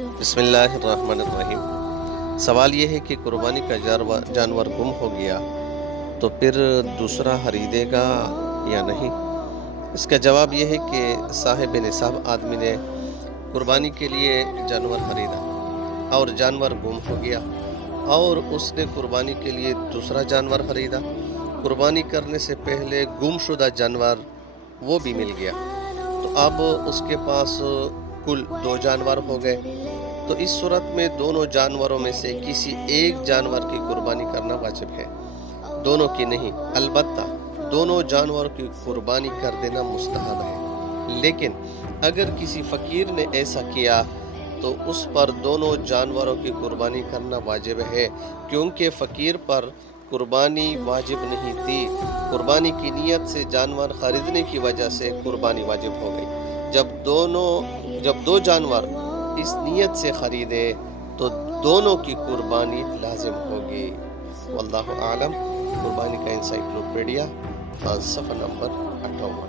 بسم اللہ الرحمن الرحیم۔ سوال یہ ہے کہ قربانی کا جانور گم ہو گیا تو پھر دوسرا خریدے گا یا نہیں؟ اس کا جواب یہ ہے کہ صاحب نصاب آدمی نے قربانی کے لیے جانور خریدا اور جانور گم ہو گیا اور اس نے قربانی کے لیے دوسرا جانور خریدا۔ قربانی کرنے سے پہلے گم شدہ جانور وہ بھی مل گیا تو اب اس کے پاس کل 2 جانور ہو گئے۔ تو اس صورت میں دونوں جانوروں میں سے کسی ایک جانور کی قربانی کرنا واجب ہے، دونوں کی نہیں۔ البتہ دونوں جانوروں کی قربانی کر دینا مستحب ہے، لیکن اگر کسی فقیر نے ایسا کیا تو اس پر دونوں جانوروں کی قربانی کرنا واجب ہے، کیونکہ فقیر پر قربانی واجب نہیں تھی۔ قربانی کی نیت سے جانور خریدنے کی وجہ سے قربانی واجب ہو گئی۔ جب 2 جانور اس نیت سے خریدے تو دونوں کی قربانی لازم ہوگی۔ واللہ اعلم۔ قربانی کا انسائکلوپیڈیا، صفحہ نمبر 58۔